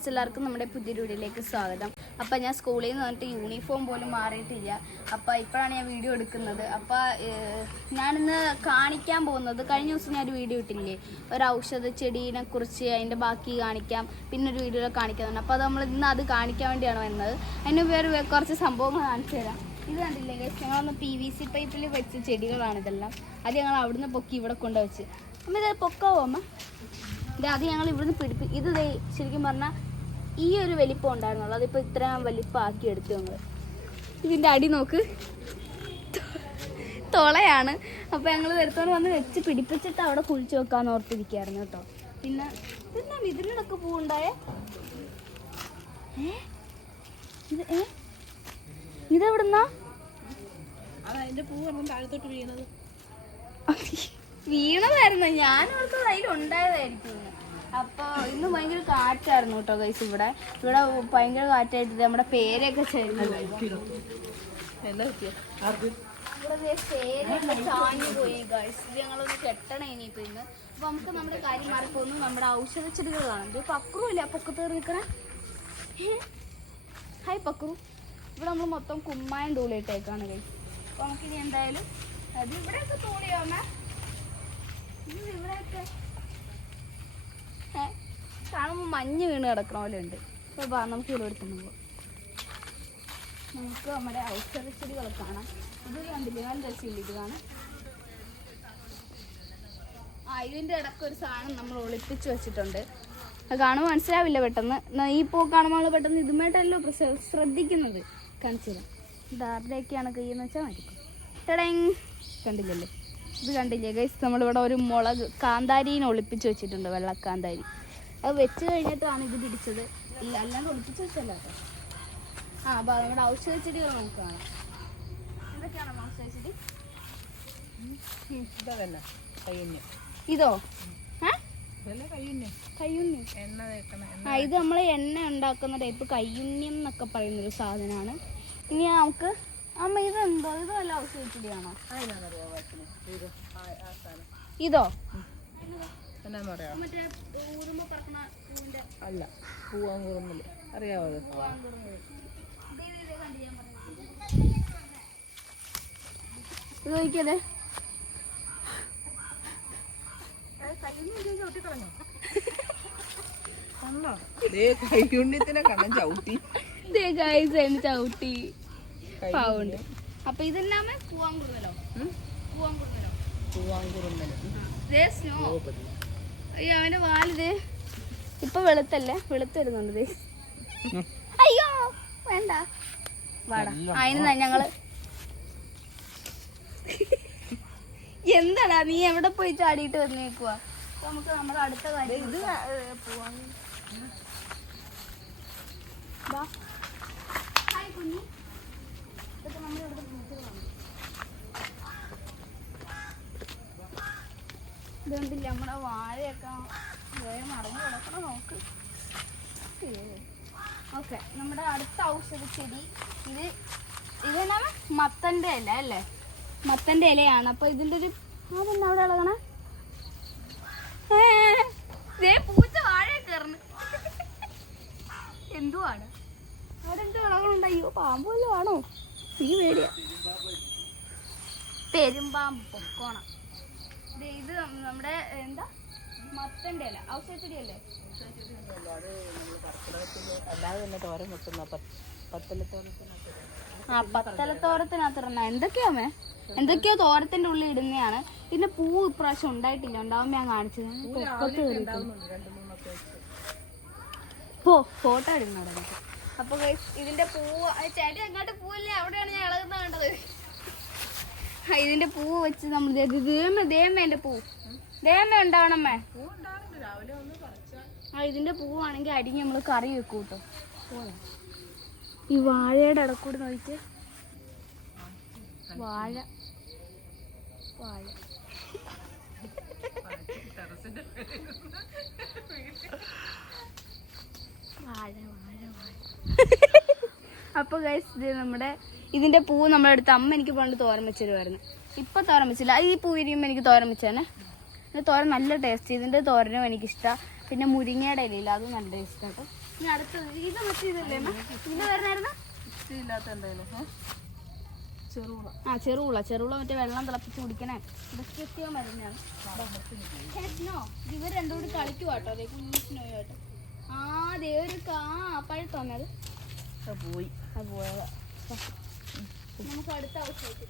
Friends എല്ലാവർക്കും നമ്മുടെ പുതിയ വീഡിയോയിലേക്ക് സ്വാഗതം. അപ്പം ഞാൻ സ്കൂളിൽ നിന്ന് വന്നിട്ട് യൂണിഫോം പോലും മാറിയിട്ടില്ല. അപ്പം ഇപ്പോഴാണ് ഞാൻ വീഡിയോ എടുക്കുന്നത്. അപ്പം ഞാനിന്ന് കാണിക്കാൻ പോകുന്നത് കഴിഞ്ഞ ദിവസം ഞാൻ ഒരു വീഡിയോ ഇട്ടില്ലേ? ഒരു ഔഷധ ചെടീനെ കുറിച്ച് അതിന്റെ ബാക്കി കാണിക്കാം. പിന്നെ ഒരു വീഡിയോ കാണിക്കുന്നുണ്ട് അപ്പോൾ അത് നമ്മൾ ഇന്ന് അത് കാണിക്കാൻ വേണ്ടിയാണ് വന്നത്. അതിന് വേറെ കുറച്ച് സംഭവങ്ങൾ കാണിച്ചു തരാം. ഇത് കണ്ടില്ലേ? ഞങ്ങളൊന്ന് പി വി സി പൈപ്പിൽ വെച്ച ചെടികളാണ് ഇതെല്ലാം. അത് ഞങ്ങൾ അവിടുന്ന് പൊക്കി ഇവിടെ കൊണ്ടുവച്ച്. അമ്മ ഇത് പൊക്കാവോ അമ്മ? അത് ഞങ്ങൾ ഇവിടുന്ന് പിടിപ്പി ഇത് ശരിക്കും പറഞ്ഞാൽ ഈ ഒരു വലിപ്പം ഉണ്ടായിരുന്നുള്ളൂ. അതിപ്പോൾ ഇത്ര വലിപ്പമാക്കി എടുത്തു നമ്മൾ ഇതിന്റെ അടി നോക്ക്. തുളയാണ്. അപ്പോൾ ഞങ്ങൾ വരുത്തോണ്ട് വന്ന് വെച്ച് പിടിപ്പിച്ചിട്ട് അവിടെ കുഴിച്ച് വെക്കാന്ന് ഓർത്തിരിക്കുകയായിരുന്നു കേട്ടോ. പിന്നെ പിന്നെ ഇതിനൊക്കെ പൂവുണ്ടായേ? ഇത് ഏ? ഇതെവിടുന്നാ? വീണതായിരുന്നു. ഞാൻ ഓർത്തത് അതിലുണ്ടായതായിരിക്കും. എന്ന്. അപ്പൊ ഇന്ന് ഭയങ്കര കാറ്റായിരുന്നു കേട്ടോ ഗൈസ് ഇവിടെ. ഇവിടെ ഭയങ്കര കാറ്റായിട്ട് നമ്മുടെ പേരൊക്കെ പറ്റിയ? ഇവിടെ പേരൊക്കെ ചാഞ്ഞു പോയി ഗൈസ് ഇത് ഞങ്ങളൊന്ന് കെട്ടണം ഇനിയിപ്പോ ഇന്ന്. അപ്പൊ നമുക്ക് നമ്മുടെ കാര്യം മാറിപ്പോന്നു നമ്മുടെ ഔഷധ ചെടികൾ കാണാം ഇത് പക്രു ഇല്ല പൊക്കത്ത് കയറി നിൽക്കണേ ഹായ് പക്രു. ഇവിടെ നമ്മൾ മൊത്തം കുമ്മായം തൂളിയിട്ടേക്കാണ് ഗൈസ് അപ്പൊ നമുക്കിനി എന്തായാലും അത് ഇവിടെയൊക്കെ തൂളിയോ മാം ഇത് ഇവിടെയൊക്കെ. കാണുമ്പോൾ മഞ്ഞ് വീണ് കിടക്കണ പോലെ ഉണ്ട്. അപ്പോൾ വാ നമുക്ക് ഇവിടെ എടുത്തു നമുക്ക് നമ്മുടെ ഔഷധ ചെടികൾ കാണാം. ഇത് കണ്ടില്ലേ? നല്ല രസമില്ല ഇത് കാണാം. ആ ഇതിന്റെ ഒരു സാധനം നമ്മൾ ഒളിപ്പിച്ച് വെച്ചിട്ടുണ്ട്. അത് കാണുമ്പോൾ മനസ്സിലാവില്ല പെട്ടെന്ന്. ഈ പൂ കാണുമ്പോൾ പെട്ടെന്ന് ഇതുമായിട്ടല്ലോ ശ്രദ്ധിക്കുന്നത്. കാണിച്ചില്ല തരാം. ഇത് ആരുടെയൊക്കെയാണ് കയ്യെന്ന് വെച്ചാൽ മതി. ടടങ്. കണ്ടില്ലല്ലേ? ഇത് കണ്ടില്ലേ? ഗൈസ് നമ്മളിവിടെ ഒരു മുളക് കാന്താരീനെ ഒളിപ്പിച്ച് വെച്ചിട്ടുണ്ട് വെള്ളക്കാന്താരി. അത് വെച്ച് കഴിഞ്ഞിട്ടാണ് ഇത് പിടിച്ചത്. ഇല്ല അല്ലാണ്ട് ഒളിപ്പിച്ച് വെച്ചല്ല ആ അപ്പോൾ നമ്മുടെ ഔഷധ ചെടികൾ നമുക്ക് കാണാം എന്തൊക്കെയാണ് ഔഷധ ചെടി? ഇതാ? ആ ഇത് നമ്മൾ എണ്ണ ഉണ്ടാക്കുന്ന ടൈപ്പ് കയ്യുണ്യം എന്നൊക്കെ പറയുന്ന ഒരു സാധനമാണ്. ഇനി നമുക്ക് അമ്മ ഇതെന്തോ? ഇത് വല്ല ഔഷധ ചെടിയാണോ? ഇതോ എന്നാന്ന് പറയാ? അല്ല പൂവാങ്കുറുന്നിൽ അറിയാവോ അത്? നോക്കിയല്ലേ ചവിട്ടി? പാവുണ്ട്. അപ്പൊ കൂടുതലോ പൂവാങ്കുറുന്നൽ ദേ സ്നോ അയ്യോ വാലിത്. ഇപ്പൊ വെളുത്തല്ലേ? വെളുത്ത് വരുന്നുണ്ട് അയ്യോ വേണ്ട. വാടാ. അതിന് ഞങ്ങൾ. എന്താടാ നീ എവിടെ പോയി ചാടിയിട്ട് വന്നേക്കുവാ? നമുക്ക് നമ്മുടെ അടുത്ത കാര്യം ഇത് ഹായ് കുഞ്ഞി ഇതൊക്കെ നമ്മുടെ ഇവിടുത്തെ പൂച്ചകളാണ് ഇതുകൊണ്ടില്ല നമ്മുടെ വാഴയൊക്കെ മറന്നു കിടക്കണം നോക്ക്. ഓക്കെ നമ്മുടെ അടുത്ത ഔഷധ ചെടി. ഇത് ഇതെന്നാ മത്തന്റെ ഇല അല്ലേ? മത്തന്റെ ഇലയാണ്. അപ്പോൾ ഇതിന്റെ ഒരു അതെന്നാ അവിടെ ഇളകണ? പൂച്ച വാഴ കയറുന്നു. എന്തുവാണ്? അവിടെ എന്തോ ഇളകണുണ്ട്. അയ്യോ പാമ്പ് ആണോ? ഈ പെരുമ്പാമ്പ് പൊക്കോണം. ഇത് നമ്മുടെ എന്താ? മത്തന്റെ ഇല. ഔഷധച്ചെടി അല്ലേ ആ പത്തലത്തോരത്തിനകത്തിടണ എന്തൊക്കെയാമേ എന്തൊക്കെയോ തോരത്തിന്റെ ഉള്ളിൽ ഇടുന്നതാണ് പിന്നെ പൂ ഇപ്രാവശ്യം ഉണ്ടായിട്ടില്ല. ഉണ്ടാവുമ്പോ ഞാൻ കാണിച്ചത് പോ ഫോട്ടോ എടുക്കണം അപ്പൊ ഇതിന്റെ പൂവ് ചേട്ടി എങ്ങോട്ട് പൂവല്ലേ അവിടെയാണ് ഞാൻ ഇളകുന്ന കണ്ടത്. ഇതിന്റെ പൂ വെച്ച് നമ്മൾ ദേമ പൂ. ദേമ ഉണ്ടാവണമ്മേ ആ ഇതിന്റെ പൂവാണെങ്കിൽ അരി നമ്മൾ കറി വെക്കും കേട്ടോ. ഈ വാഴയുടെ ഇടക്കൂടി നോക്കിട്ട് വാഴ. വാഴ. വാഴ വാഴ വാഴ. അപ്പൊ ഇത് നമ്മുടെ ഇതിന്റെ പൂ നമ്മളെടുത്ത് അമ്മ എനിക്ക് പണ്ട് തോരൻ വെച്ചിരുമായിരുന്നു ഇപ്പൊ തോരൻ വെച്ചില്ല. ഈ പൂ ഇരിയുമ്പോൾ എനിക്ക് തോരൻ വെച്ചേനെ. ഇത് തോരൻ നല്ല ടേസ്റ്റ്. ഇതിന്റെ തോരനും എനിക്കിഷ്ടമാണ് പിന്നെ മുരിങ്ങയുടെ ഇലയില്ല അതും നല്ല ടേസ്റ്റ് കേട്ടോ. ഇനി അടുത്തത് ഇത് മറ്റേ ഇതല്ലേ വരണായിരുന്നു ആ ചെറുള ചെറുള മറ്റേ വെള്ളം തിളപ്പിച്ച് കുടിക്കണേ. ഇതൊക്കെ മരുന്നാണ്? ഇവർ രണ്ടും കൂടി കളിക്കുവാട്ടോ അതെ ആ ദേ ഒരു കാ പഴുത്തോന്നെ അത്? അത് പോയി. അത് പോയതാ. നമുക്ക് അടുത്ത നമുക്ക്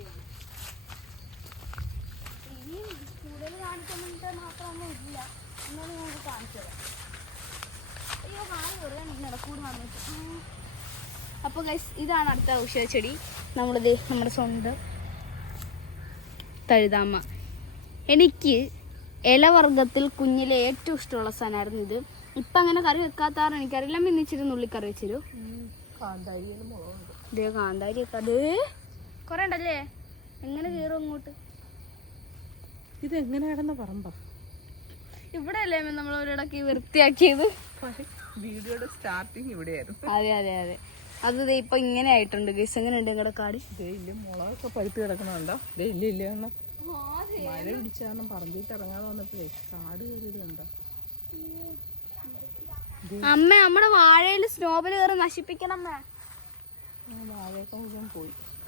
അയ്യോ നടക്കൂട് അപ്പോൾ ഗൈസ് ഇതാണ് അടുത്ത ഔഷധ ചെടി. നമ്മളിത് നമ്മുടെ സ്വന്തം തഴുതാമ്മ. എനിക്ക് ഇലവർഗത്തിൽ കുഞ്ഞിലെ ഏറ്റവും ഇഷ്ടമുള്ള സാധനമായിരുന്നു ഇത്. ഇപ്പം അങ്ങനെ കറി വെക്കാത്താറ് എനിക്കറിയില്ല. അമ്മ ഇച്ചിരി നുള്ളി കറി വെച്ചിരു ദേ കാന്താരി ഒക്കെ അതേ കുറെ ഉണ്ടല്ലേ? എങ്ങനെ കീറും അങ്ങോട്ട്? ഇത് എങ്ങനെ കിടന്ന പറമ്പ. ഇവിടെ അല്ലേ നമ്മൾ ഒരിടക്ക് വൃത്തിയാക്കിയത്? വീഡിയോയുടെ സ്റ്റാർട്ടിങ് ഇവിടെയായിരുന്നു. അതെ അതെ അതെ. അത് ദേ ഇപ്പൊ ഇങ്ങനെ ആയിട്ടുണ്ട് ഗൈസ് എങ്ങനെ ഉണ്ട് നിങ്ങളുടെ കാട്? ദേ ഇല്ല മുളകൊക്കെ പഴുത്ത് കിടക്കണുണ്ടോ ദേ ഇല്ല ഇല്ല എണ്ണ മഴ പിടിച്ച കാരണം പറമ്പിട്ട് ഇറങ്ങാതെ വന്നപ്പോഴേ കാട് കയറിയത് കണ്ടോ? അമ്മ നമ്മുടെ വാഴയിൽ സ്നോബൽ കയറി നശിപ്പിക്കണം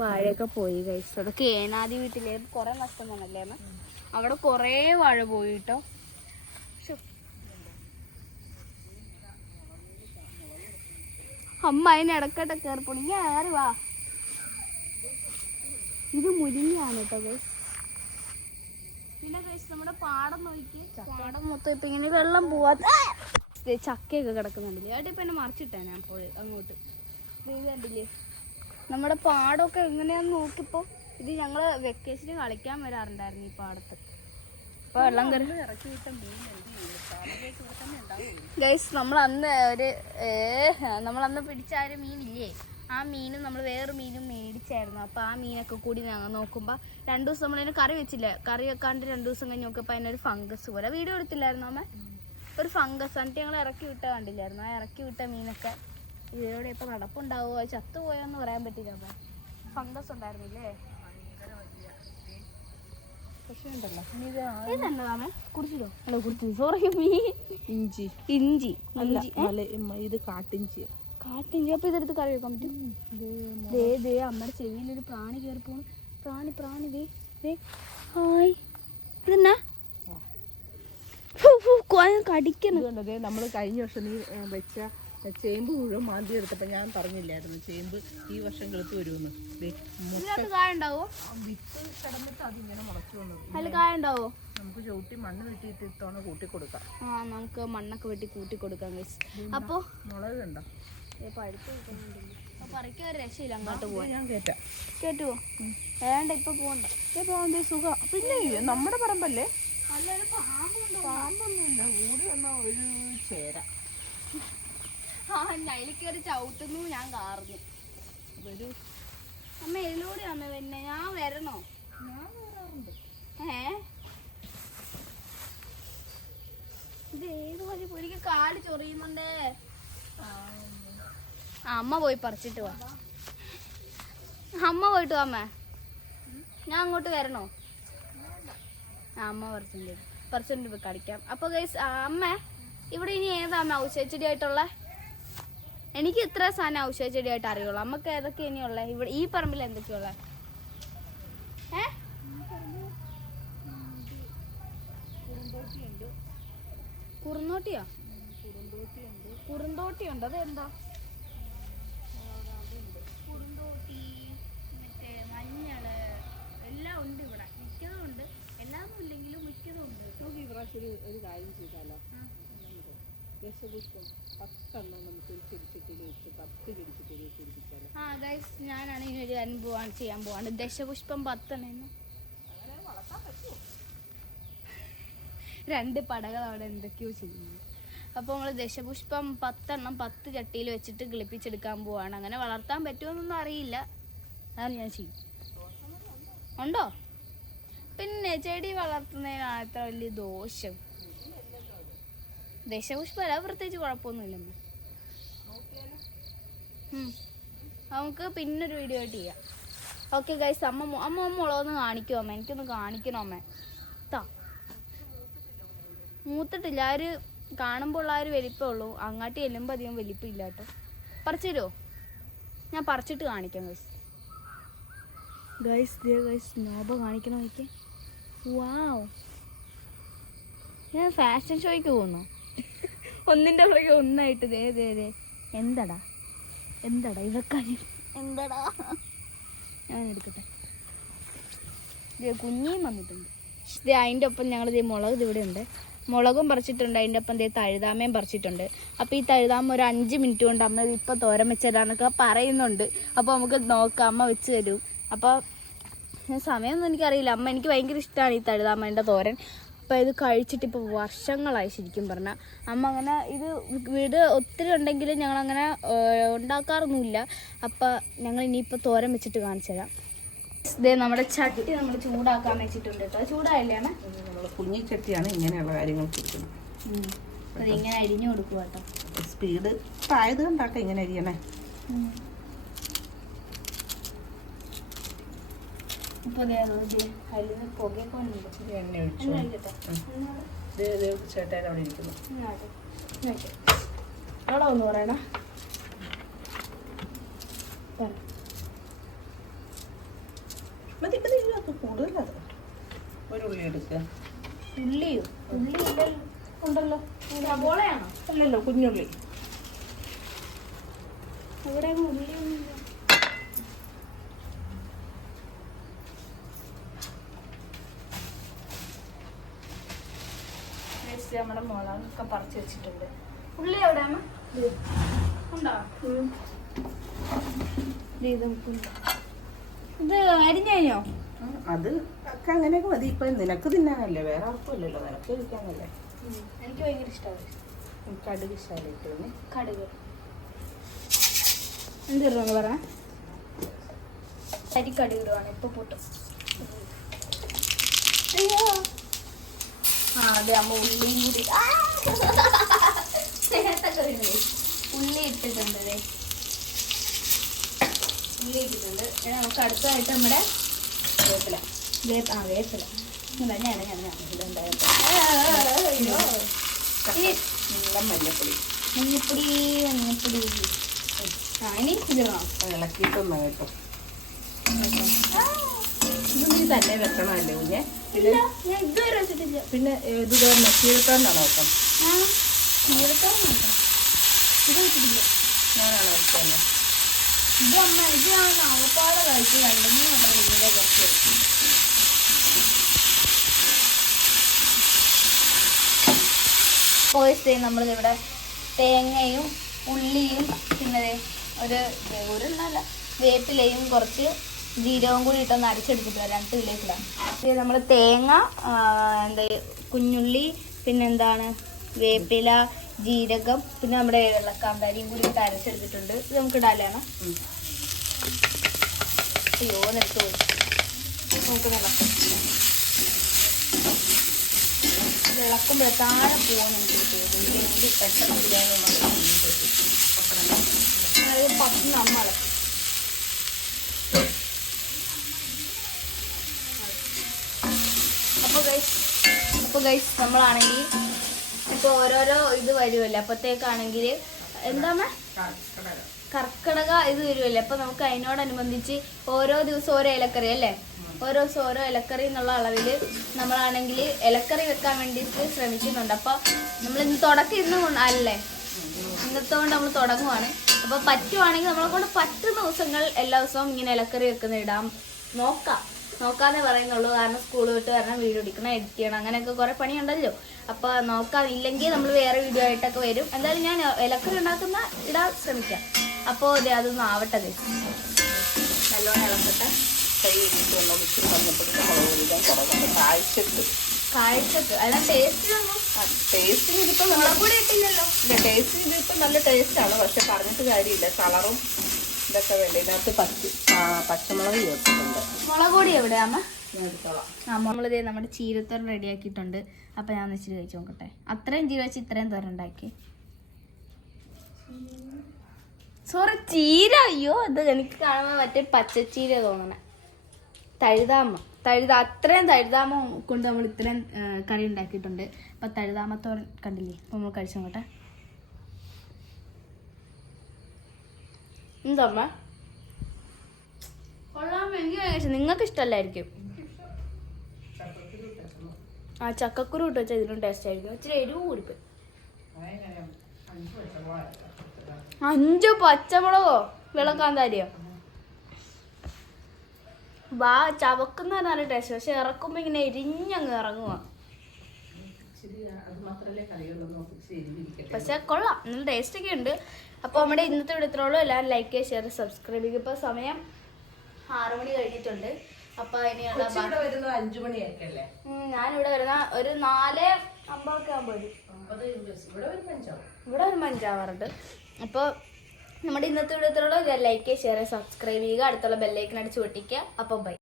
വാഴയൊക്കെ പോയി. കഴിച്ചു പോയി അതൊക്കെ ഏനാദി വീട്ടിലെ കുറെ നഷ്ടം വന്നല്ലേ അമ്മ? അവിടെ കൊറേ വാഴ പോയി കേട്ടോ. അമ്മ അതിന് ഇടക്കട്ടെ കയറിപ്പോണി. കയറി വാ? ഇത് മുരിങ്ങയാണ് കേട്ടോ ഗൈസ് പിന്നെ ഗൈസ് നമ്മുടെ പാടം നോക്കി. പാടം മൊത്തം ഇപ്പൊ ഇങ്ങനെ വെള്ളം പോവാത്ത ദേ ചക്കയൊക്കെ കിടക്കുന്നുണ്ടല്ലേ? ഏട്ടാ ഇപ്പൊ എന്നെ മറിച്ചിട്ടാ ഞാൻ അപ്പോൾ അങ്ങോട്ട്. കണ്ടില്ലേ? നമ്മുടെ പാടമൊക്കെ എങ്ങനെയാന്ന് നോക്കിപ്പോ ഇത് ഞങ്ങൾ വെക്കേഷന് കളിക്കാൻ വരാറുണ്ടായിരുന്നു ഈ പാടത്ത്. ഗൈസ് നമ്മൾ അന്ന് ഒരു നമ്മൾ അന്ന് പിടിച്ച ആ ഒരു മീനില്ലേ? ആ മീനും നമ്മൾ വേറൊരു മീനും മേടിച്ചായിരുന്നു. അപ്പൊ ആ മീനൊക്കെ കൂടി ഞങ്ങൾ നോക്കുമ്പോ രണ്ടു ദിവസം നമ്മളതിന് കറി വെച്ചില്ല. കറി വെക്കാണ്ട് രണ്ടു ദിവസം കഴിഞ്ഞ് നോക്കിയപ്പോ അതിനൊരു ഫംഗസ് പോലെ. വീഡിയോ എടുത്തില്ലായിരുന്നു അമ്മ? ഒരു ഫംഗസ് എന്നിട്ട് ഞങ്ങൾ ഇറക്കി വിട്ട കണ്ടില്ലായിരുന്നു? ആ ഇറക്കി വിട്ട മീനൊക്കെ ഇതിലൂടെ ഇപ്പൊ നടപ്പുണ്ടാവോ ചത്തുപോയോ ചത്തുപോയോന്ന് പറയാൻ പറ്റില്ല അപ്പൊ. ഫംഗസ് ഉണ്ടായിരുന്നില്ലേ ഇഞ്ചി. ഇഞ്ചി. ഇത് കാട്ടിഞ്ചി കാട്ടിഞ്ചി. അപ്പൊ ഇതെടുത്ത് കറി വെക്കാൻ പറ്റും? ദേ ദേ അമ്മയുടെ ചെവിയിലൊരു പ്രാണി കയറി പോണു പ്രാണി പ്രാണി ദേ ദേ. ഹായ്. ഇതെന്നാ? ആ. ഫു, ഫു, കൊ- കടിക്കുന്നു. ഇതുകൊണ്ട് ദേ നമ്മൾ കഴിഞ്ഞ വർഷം നീ വെച്ച ചേമ്പ് മുഴുവൻ മാന്തി എടുത്തപ്പോൾ ഞാൻ പറഞ്ഞില്ലായിരുന്നു ചേമ്പ് ഈ വർഷം കിളത്ത് വരുമെന്ന്. വിത്ത് കിടന്നിട്ട് അതിങ്ങനെ മുളച്ചു വന്നത്. നമുക്ക് ചവിട്ടി മണ്ണ് വെട്ടിയിട്ട് ഇത്തവണ കൂട്ടി കൊടുക്കാം. ആ നമുക്ക് മണ്ണൊക്കെ വെട്ടി കൂട്ടി കൊടുക്കാം അപ്പൊ മുളക് പറിക്കാൻ ഒരു രക്ഷയില്ല അങ്ങോട്ട് പോവാൻ. ഞാൻ കേട്ടുവോ വേണ്ട ഇപ്പൊ പോകണ്ട പോകാൻ സുഖം. പിന്നെ നമ്മുടെ പറമ്പല്ലേ? പാമ്പൊന്നും പാമ്പുണ്ടോ. പാമ്പൊന്നുമില്ല കൂടി വന്ന ഒരു ചേര. ആ അതിൽ കയറി ചവിട്ടുന്നു ഞാൻ കാർന്നു അതൊരു അമ്മ ഇതിലൂടെ അമ്മ പിന്നെ. ഞാൻ വരണോ? ഞാൻ വരാറുണ്ട്. ഏ? ഇത് ഏത് വഴി പോയി? എനിക്ക് കാട് ചൊറിയുന്നുണ്ടേ. അമ്മ പോയി പറിച്ചിട്ട് വാ. അമ്മ പോയിട്ട് വാ അമ്മ. ഞാൻ അങ്ങോട്ട് വരണോ? ആ അമ്മ പറിച്ചിട്ടുണ്ട്. പറിച്ചിട്ടുണ്ട് കളിക്കാം. അപ്പൊ ഗൈസ് അമ്മ ഇവിടെ ഇനി ഏതാ അമ്മ ഔഷധച്ചെടിയായിട്ടുള്ള എനിക്ക് ഇത്ര സാധനം ഔഷധച്ചെടിയായിട്ട് അറിയുള്ളൂ. നമുക്ക് ഏതൊക്കെ ഇനിയുള്ള? ഇവിടെ ഈ പറമ്പിൽ എന്തൊക്കെയുള്ള? ഏ? കുറുന്തോട്ടിയോ? കുറുന്തോട്ടിയുണ്ട്. ഉണ്ട് കുറുന്തോട്ടി മറ്റേ മഞ്ഞൾ എല്ലാം ഉണ്ട് ഇവിടെ. മിക്കതും ഉണ്ട്. എല്ലാം ഇല്ലെങ്കിലും മിക്കതും ഉണ്ട്. നമുക്ക് ഈ ഒരു ഒരു കാര്യം ചെയ്താലോ? ദശപുഷ്പം പത്തെണ്ണം നമുക്ക് ഒരു ചെടിച്ചട്ടിയിൽ വെച്ച് പത്ത് ചെടിച്ചട്ടിയിൽ വെച്ച് പിടിപ്പിച്ചാലോ? ആ ഗൈസ് ഞാനാണ് ഇനി ഒരു അനുഭവമാണ് ചെയ്യാൻ പോവാണ്. ദശപുഷ്പം പത്തെണ്ണം രണ്ട് പടകൾ അവിടെ എന്തൊക്കെയോ ചെയ്യുന്നു. അപ്പോൾ നമ്മൾ ദശപുഷ്പം പത്തെണ്ണം പത്ത് ചട്ടിയിൽ വെച്ചിട്ട് കിളിപ്പിച്ചെടുക്കാൻ പോവാണ്. അങ്ങനെ വളർത്താൻ പറ്റുമെന്നൊന്നും അറിയില്ല. അതാണ് ഞാൻ ചെയ്യും. ഉണ്ടോ? പിന്നെ ചെടി വളർത്തുന്നതിനാണ് അത്ര വലിയ ദോഷം. ദശപുഷ്പം അല്ല പ്രത്യേകിച്ച് കുഴപ്പമൊന്നുമില്ല ഉം. നമുക്ക് പിന്നൊരു വീഡിയോ ആയിട്ട് ചെയ്യാം. ഓക്കെ ഗൈസ് അമ്മ അമ്മ അമ്മ ഉള്ളതൊന്ന് കാണിക്കുമോ അമ്മ. എനിക്കൊന്ന് കാണിക്കണോ അമ്മ. താ മൂത്തിട്ടില്ല ആ ഒരു കാണുമ്പോൾ ഉള്ള ആ ഒരു ഉള്ളൂ. അങ്ങാട്ടി ചെല്ലുമ്പോൾ അധികം വലിപ്പം ഇല്ല കേട്ടോ. പറിച്ചു തരുമോ ഞാൻ പറിച്ചിട്ട് കാണിക്കാം ഗൈസ് ഗൈസ് ദേ ഗൈസ് നോബ കാണിക്കണോ എനിക്ക് വാവ് ഞാൻ ഫാഷൻ ഷോയ്ക്ക് പോകുന്നു. ഒന്നിന്റെ പുറകെ ഒന്നായിട്ട് ദേ ദേ ദേ. എന്തടാ? എന്തടാ ഇതൊക്കെ എന്തടാ? ഞാൻ എടുക്കട്ടെ. കുഞ്ഞിയും വന്നിട്ടുണ്ട്. ദേ അതിന്റെ ഒപ്പം ഞങ്ങൾ ഇതേ മുളക് ഇവിടെ ഉണ്ട് മുളകും പറിച്ചിട്ടുണ്ട് അതിന്റെ ഒപ്പം ദേ തഴുതാമയും പറിച്ചിട്ടുണ്ട്. അപ്പോൾ ഈ തഴുതാമ ഒരു അഞ്ച് മിനിറ്റ് കൊണ്ട് അമ്മ ഇപ്പോൾ തോരൻ വെച്ചതാന്നൊക്കെ പറയുന്നുണ്ട്. അപ്പോൾ നമുക്ക് നോക്കാം അമ്മ വെച്ച് തരും. അപ്പോൾ സമയമൊന്നും എനിക്കറിയില്ല. അമ്മ എനിക്ക് ഭയങ്കര ഇഷ്ടമാണ് ഈ തഴുതാമേന്റെ തോരൻ. അപ്പോൾ ഇത് കഴിച്ചിട്ട് ഇപ്പോൾ വർഷങ്ങളായി ശരിക്കും പറഞ്ഞാൽ അമ്മ അങ്ങനെ ഇത് വീട് ഒത്തിരി ഉണ്ടെങ്കിലും ഞങ്ങളങ്ങനെ ഉണ്ടാക്കാറൊന്നുമില്ല. അപ്പോൾ ഞങ്ങൾ ഇനിയിപ്പോൾ തോരൻ വെച്ചിട്ട് കാണിച്ചു തരാം. ഇതേ നമ്മുടെ ചട്ടി നമ്മൾ ചൂടാക്കാൻ വെച്ചിട്ടുണ്ട് കേട്ടോ ചൂടായില്ലേ കുഞ്ഞിച്ചട്ടിയാണ് ഇങ്ങനെയുള്ള കാര്യങ്ങൾ കൊടുക്കുന്നത്. അത് ഇങ്ങനെ അരിഞ്ഞു കൊടുക്കുക കേട്ടോ സ്പീഡ് ആയത് കൊണ്ടാട്ടോ ഇങ്ങനെ അരിയണേ. ഇപ്പോൾ അരിഞ്ഞ് പുകയൊക്കെ വന്നിട്ടുണ്ട് ഇച്ചിരി എണ്ണ ഒഴിച്ചു? എണ്ണ ഒഴിക്കട്ടെ. ചേട്ടാൻ അവിടെ ഇരിക്കുന്നു. അവിടെ. ഒന്ന് പറയണ? മതി മതി ഇതിനകത്ത് കൂടുതലത് ഒരു ഉള്ളി എടുക്കുക ഉള്ളിയോ? ഉള്ളി ഉണ്ടല്ലോ. അല്ലല്ലോ കുഞ്ഞുള്ളി. ഇവിടെ ഉള്ളിയൊന്നുമില്ല Next നമ്മുടെ മുളകൊക്കെ പറിച്ച് വെച്ചിട്ടുണ്ട്. ഉള്ളി എവിടെ അമ്മ ഉണ്ടോ? ദേ ഇത് അരിഞ്ഞോ അത് ഒക്കെ അങ്ങനെയൊക്കെ മതി. ഇപ്പൊ നിനക്ക് തിന്നാനല്ലേ വേറെ ആർക്കും അല്ലല്ലോ നിനക്ക് കഴിക്കാനല്ലേ. എനിക്ക് ഭയങ്കര ഇഷ്ടമാണ് കടുക് ഇഷ്ടമല്ലേ കടുക്. എന്തിരുന്നു പറ? അരി കടുക് ഇടുവാണ്. ഇപ്പൊ പൊട്ടും. അയ്യോ. ആ അതെ അമ്മ ഉള്ളിയും കൂടി. ഉള്ളി ഇട്ടിട്ടുണ്ട്. ഉള്ളി ഇട്ടിട്ടുണ്ട്. നമുക്ക് അടുത്തതായിട്ട് നമ്മുടെ വേപ്പില. വേപ്പ് ആ വേപ്പില. ഞാൻ ഇതുണ്ടായിരുന്നു മഞ്ഞപ്പൊടി. മഞ്ഞപ്പൊടി മഞ്ഞപ്പൊടി. ആ ഇനി ഇളക്കിയിട്ടൊന്ന് കേട്ടോ തന്നെ വെക്കണമല്ലേ കുഞ്ഞെ. വെച്ചിട്ടില്ല. പിന്നെ ഇത് ചീരത്തോണ്ടാണ് നോക്കാം ഞാനാണ് ഇത് അമ്മ ഇത് ഞാൻ കഴിച്ച് ഇതിന്റെ കുറച്ച് നമ്മളിവിടെ തേങ്ങയും ഉള്ളിയും പിന്നെ ഒരു ഒരു എണ്ണല്ല വേപ്പിലയും കുറച്ച് ജീരകവും കൂടി ഇട്ടൊന്ന് അരച്ചെടുത്തിട്ട് രണ്ട് ഇതിലേക്കിടാം നമ്മൾ തേങ്ങ എന്താ കുഞ്ഞുള്ളി പിന്നെന്താണ് വേപ്പില ജീരകം പിന്നെ നമ്മുടെ വെള്ളക്കാന്താരിയും കൂടി ഇട്ട് അരച്ചെടുത്തിട്ടുണ്ട്. ഇത് നമുക്ക് ഇടാലാണ്. അയ്യോ നിലത്ത് പോയി. നമുക്ക് വിളക്കും വിളക്കുമ്പോൾ താഴെ പോകുന്ന എനിക്ക് പെട്ടെന്ന് അതായത് പത്ത് നമ്മ ഇളക്കി അപ്പോൾ ഗൈസ് അപ്പോൾ ഗൈസ് നമ്മളാണെങ്കിൽ ഇപ്പോൾ ഓരോരോ ഇത് വരുമല്ലോ അപ്പോഴത്തേക്കാണെങ്കിൽ എന്താണ്? കർക്കിടക ഇത് വരുമല്ലേ അപ്പോൾ നമുക്ക് അതിനോടനുബന്ധിച്ച് ഓരോ ദിവസം ഓരോ ഇലക്കറി അല്ലേ? ഓരോ ദിവസം ഓരോ ഇലക്കറി എന്നുള്ള അളവിൽ നമ്മളാണെങ്കിൽ ഇലക്കറി വെക്കാൻ വേണ്ടിയിട്ട് ശ്രമിക്കുന്നുണ്ട്. അപ്പോൾ നമ്മൾ ഇന്ന് തുടക്കം ഇന്ന് അല്ലേ? ഇന്നത്തെ കൊണ്ട് നമ്മൾ തുടങ്ങുവാണ്. അപ്പോൾ പറ്റുവാണെങ്കിൽ നമ്മളെ കൊണ്ട് പറ്റുന്ന ദിവസങ്ങൾ എല്ലാ ദിവസവും ഇങ്ങനെ ഇലക്കറി വെക്കുന്ന ഇടാം. നോക്കാം. നോക്കാന്നേ പറയുന്നുള്ളൂ. കാരണം സ്കൂൾ വിട്ട് വരണം വീഡിയോ എടുക്കണം എഡിറ്റ് ചെയ്യണം അങ്ങനെയൊക്കെ കുറെ പണിയുണ്ടല്ലോ. അപ്പൊ നോക്കാം ഇല്ലെങ്കിൽ നമ്മൾ വേറെ വീഡിയോ ആയിട്ടൊക്കെ വരും. എന്തായാലും ഞാൻ ഇലക്കറി ഉണ്ടാക്കുന്ന ഇടാൻ ശ്രമിക്കാം. അപ്പോൾ അതൊന്നും ആവട്ടെ. നല്ലോണം ഇളക്കട്ടെ. കൈ വന്നു ഇച്ചിരി മഞ്ഞപ്പൊടി മുളക് പൊടി ഇടാൻ തുടങ്ങുന്നു കാഴ്ചക്ക് കാഴ്ചക്ക് അതിനാ ടേസ്റ്റിലൊന്നും ടേസ്റ്റിന് ഇതിപ്പോൾ മുളക് പൊടി ഇട്ടില്ലല്ലോ. ഇല്ല ടേസ്റ്റ് ഇതിപ്പോൾ നല്ല ടേസ്റ്റാണ് പക്ഷെ പറഞ്ഞിട്ട് കാര്യമില്ല. കളറും ഇതൊക്കെ വേണ്ട? ഇതിനകത്ത് പച്ച പച്ചമുളക് ചേർത്തിട്ടുണ്ട്. മുളക് പൊടി എവിടെയാ അമ്മ ഞാൻ എടുത്തോളാം. ആ നമ്മളിതേ നമ്മുടെ ചീരത്തോരൻ റെഡിയാക്കിയിട്ടുണ്ട്. അപ്പം ഞാൻ വെച്ചിട്ട് കഴിച്ച് നോക്കട്ടെ. അത്രയും ചീര വെച്ച് ഇത്രയും തോരൻ ഉണ്ടാക്കി. സോറി ചീര? അയ്യോ അത് എനിക്ക് കാണുമ്പോൾ മറ്റേ പച്ചച്ചീര തോന്നണേ. തഴുതാമ്മ. തഴുത അത്രയും തഴുതാമ കൊണ്ട് നമ്മൾ ഇത്രയും കറി ഉണ്ടാക്കിയിട്ടുണ്ട്. അപ്പം തഴുതാമത്തോരൻ കണ്ടില്ലേ? അപ്പം നമ്മൾ കഴിച്ചു നോക്കട്ടെ. എന്തമ്മ? കൊള്ളാൻ എനിക്ക് നിങ്ങൾക്ക് ഇഷ്ടമല്ലായിരിക്കും ആ ചക്കക്കുരു ഇട്ട് വെച്ചാൽ ഇതിനും ടേസ്റ്റ് ആയിരിക്കും. ഇച്ചിരി എരിവ് കൂടിപ്പോയി അഞ്ച് പച്ചമുളകോ? വിളക്കാന്താരിയോ? വാ ചവക്കുന്ന നല്ല ടേസ്റ്റ് പക്ഷെ ഇറക്കുമ്പോ ഇങ്ങനെ എരിഞ്ഞങ്ങ് അത് മാത്രമല്ലേ ചെയ്തിരിക്കട്ടെ. പക്ഷെ കൊള്ളാം. നല്ല ടേസ്റ്റ് ഒക്കെ ഉണ്ട്. അപ്പോൾ നമ്മുടെ ഇന്നത്തെ ഇടത്തോളം എല്ലാവരും ലൈക്ക് ഷെയർ സബ്സ്ക്രൈബ് ചെയ്യുക ഇപ്പോൾ സമയം ആറു മണി കഴിഞ്ഞിട്ടുണ്ട്. അപ്പൊ ഇനിയുള്ള വരുന്നത് അഞ്ചു മണിയൊക്കെ അല്ലേ? ഉം, ഞാനിവിടെ വരുന്ന ഒരു നാല് അമ്പതൊക്കെ ആകുമ്പോൾ വരും. ഇവിടെ ഒരു മഞ്ചാവാറുണ്ട് അപ്പോൾ നമ്മുടെ ഇന്നത്തെ ഇടത്തോളം ലൈക്ക് ഷെയർ സബ്സ്ക്രൈബ് ചെയ്യുക. അടുത്തുള്ള ബെല്ലൈക്കൻ അടിച്ച് പൊട്ടിക്കുക. അപ്പം ബൈ